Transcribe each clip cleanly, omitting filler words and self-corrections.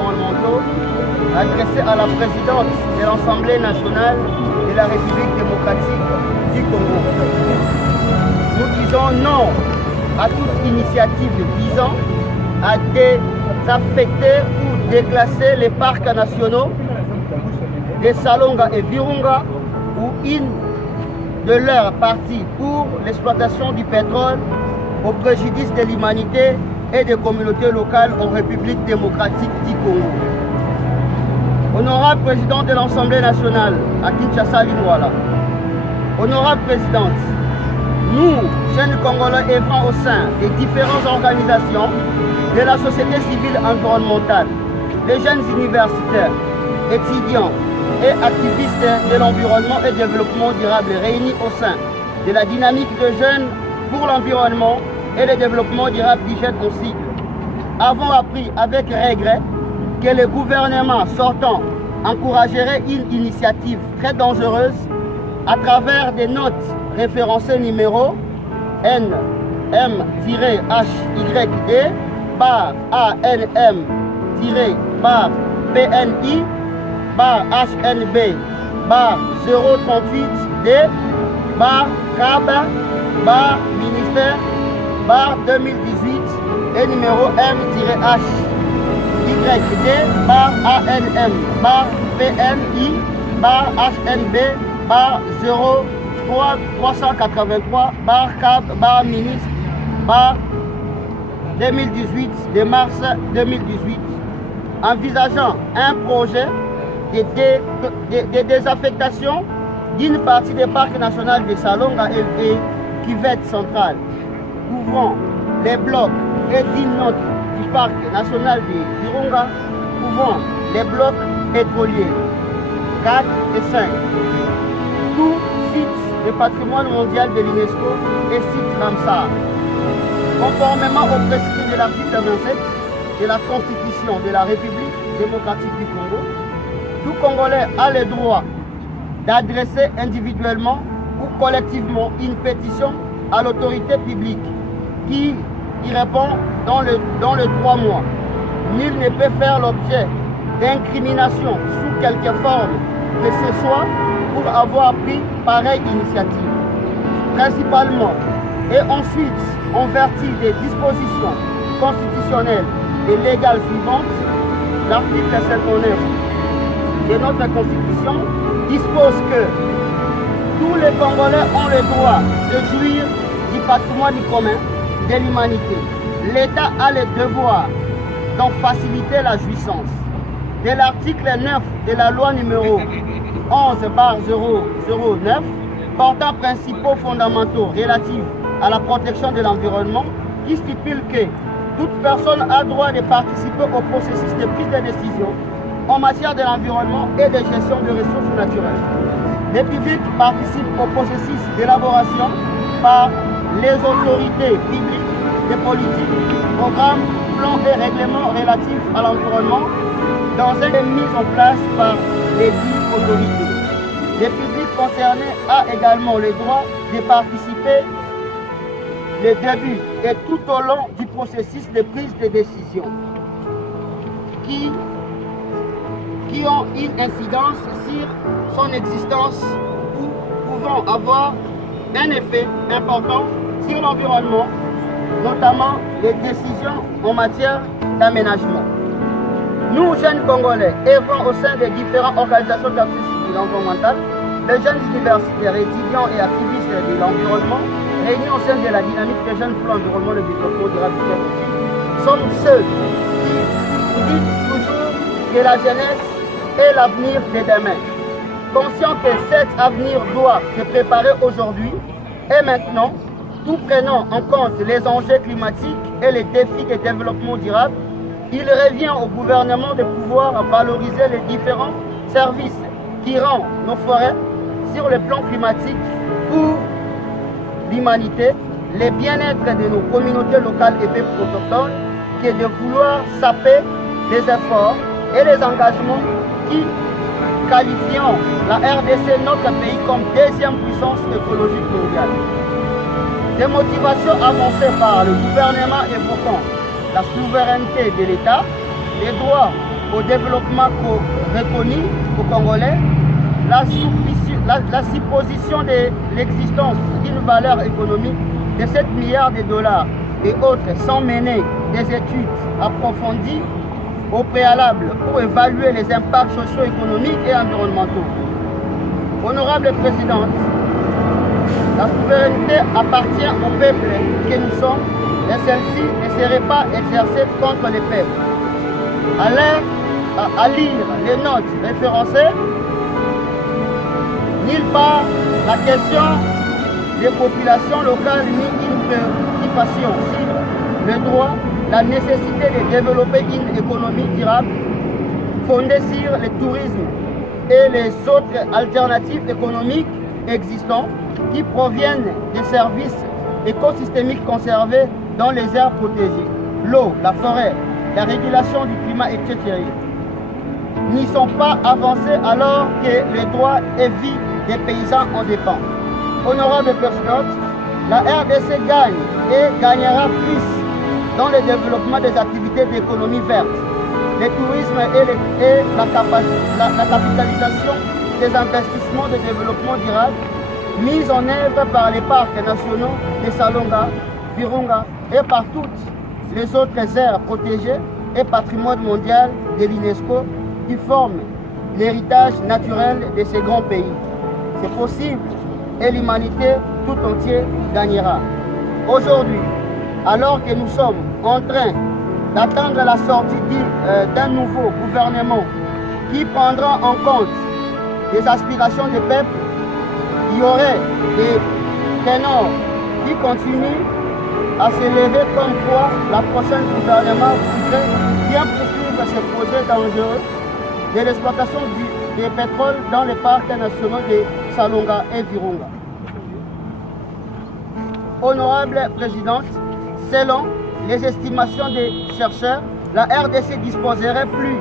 environnementaux adressés à la présidente de l'Assemblée nationale de la République démocratique du Congo. Nous disons non à toute initiative visant à désaffecter ou déclasser les parcs nationaux de Salonga et Virunga ou une de leur partie pour l'exploitation du pétrole au préjudice de l'humanité et des communautés locales en République démocratique du Congo. Honorable président de l'Assemblée nationale à Kinshasa, Linwala. Honorable présidente, nous, jeunes Congolais œuvrant au sein des différentes organisations de la société civile environnementale, les jeunes universitaires, étudiants et activistes de l'environnement et développement durable réunis au sein de la dynamique de jeunes pour l'environnement et le développement durable du jeune en sigle, avons appris avec regret que le gouvernement sortant encouragerait une initiative très dangereuse à travers des notes référencées numéro NM-HYD ANM-PNI HNB 038D CAB ministère 2018 et numéro M-H YD ANM PNI HNB 03383 CAB ministre 2018 de mars 2018 envisageant un projet de désaffectation d'une partie des parcs nationaux de Salonga et Cuvette centrale, couvrant les blocs et d'une autre du parc national de Virunga, couvrant les blocs pétroliers 4 et 5. Tout site de patrimoine mondial de l'UNESCO et site Ramsar. Conformément aux prescrits de l'article 27 de la Constitution de la République démocratique du Congo, tout Congolais a le droit d'adresser individuellement ou collectivement une pétition à l'autorité publique qui y répond dans le 3 mois. Nul ne peut faire l'objet d'incrimination sous quelque forme que ce soit pour avoir pris pareille initiative. Principalement et ensuite en vertu des dispositions constitutionnelles et légales suivantes, l'article 59 de notre Constitution dispose que tous les Congolais ont le droit de jouir du patrimoine commun de l'humanité. L'État a le devoir d'en faciliter la jouissance. De l'article 9 de la loi numéro 11/009 portant principaux fondamentaux relatifs à la protection de l'environnement qui stipule que toute personne a droit de participer au processus de prise de décision en matière de l'environnement et de gestion des ressources naturelles. Les publics participent au processus d'élaboration par les autorités publiques des politiques, programmes, plans et règlements relatifs à l'environnement dans une mise en place par les dites autorités. Les publics concernés a également le droit de participer le début et tout au long du processus de prise de décision qui ont une incidence sur son existence ou pouvant avoir un effet important sur l'environnement, notamment les décisions en matière d'aménagement. Nous, jeunes Congolais, œuvrons au sein des différentes organisations d'action civile environnementale, les jeunes universitaires, étudiants et activistes de l'environnement, réunis au sein de la dynamique des jeunes pour l'environnement et le développement durable sommes ceux qui disent toujours que la jeunesse est l'avenir de demain. Conscient que cet avenir doit se préparer aujourd'hui et maintenant, tout prenant en compte les enjeux climatiques et les défis de développement durable, il revient au gouvernement de pouvoir valoriser les différents services qui rendent nos forêts sur le plan climatique pour l'humanité, le bien-être de nos communautés locales et peuples autochtones, que de vouloir saper les efforts et les engagements qui qualifient la RDC, notre pays, comme deuxième puissance écologique mondiale. Des motivations avancées par le gouvernement évoquant la souveraineté de l'État, les droits au développement reconnu aux Congolais, la supposition de l'existence d'une valeur économique de 7 milliards de dollars et autres sans mener des études approfondies au préalable pour évaluer les impacts socio-économiques et environnementaux. Honorable Présidente, la souveraineté appartient au peuple que nous sommes et celle-ci ne serait pas exercée contre les peuples. À lire les notes référencées, nulle part la question des populations locales ni une préoccupation sur le droit, la nécessité de développer une économie durable fondée sur le tourisme et les autres alternatives économiques existantes qui proviennent des services écosystémiques conservés dans les aires protégées, l'eau, la forêt, la régulation du climat, etc. n'y sont pas avancés alors que les droits et vie des paysans en dépendent. Honorable Présidente, la RDC gagne et gagnera plus dans le développement des activités d'économie verte, le tourisme et la capitalisation des investissements de développement durable mis en œuvre par les parcs nationaux de Salonga, Virunga et par toutes les autres aires protégées et patrimoine mondial de l'UNESCO qui forment l'héritage naturel de ces grands pays. C'est possible et l'humanité tout entière gagnera. Aujourd'hui, alors que nous sommes en train d'attendre la sortie d'un nouveau gouvernement qui prendra en compte les aspirations des peuples, il y aurait des ténors qui continuent à se lever comme quoi la prochaine gouvernement voudrait bien poursuivre ce projet dangereux de l'exploitation du pétrole dans les parcs nationaux de Salonga et Virunga. Honorable Présidente, selon les estimations des chercheurs, la RDC disposerait plus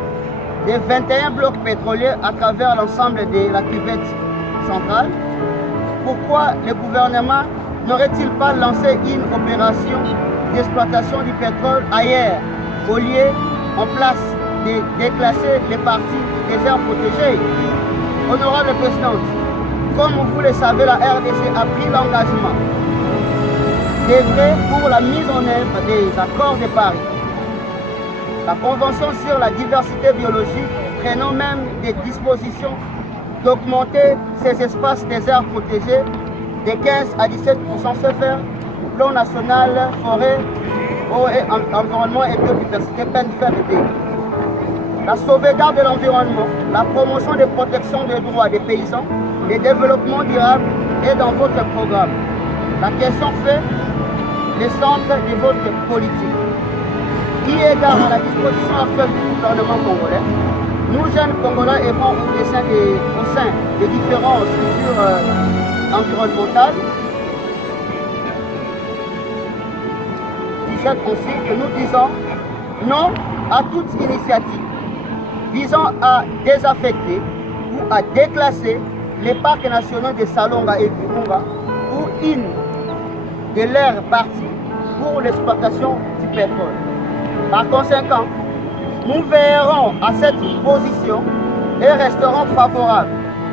de 21 blocs pétroliers à travers l'ensemble de la cuvette centrale. Pourquoi le gouvernement n'aurait-il pas lancé une opération d'exploitation du pétrole ailleurs, au lieu en place de déclasser les parties des aires protégées? Honorable Présidente, comme vous le savez, la RDC a pris l'engagement d'œuvrer pour la mise en œuvre des accords de Paris. La Convention sur la diversité biologique prenant même des dispositions d'augmenter ces espaces des aires protégées de 15 à 17% se faire au plan national forêt, eau et environnement et biodiversité PNFRD. La sauvegarde de l'environnement, la promotion des protections des droits des paysans, le développement durable est dans votre programme. La question fait le centre de votre politique. Eu égard à la disposition actuelle du gouvernement congolais, nous jeunes Congolais œuvrons au sein des différentes structures environnementales qui jettent aussi que nous disons non à toute initiative visant à désaffecter ou à déclasser les parcs nationaux de Salonga et Virunga ou une de leurs parties pour l'exploitation du pétrole. Par conséquent, nous veillerons à cette position et resterons favorables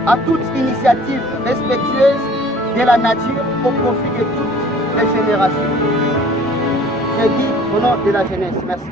à toute initiative respectueuse de la nature au profit de toutes les générations. Je dis au nom de la jeunesse. Merci.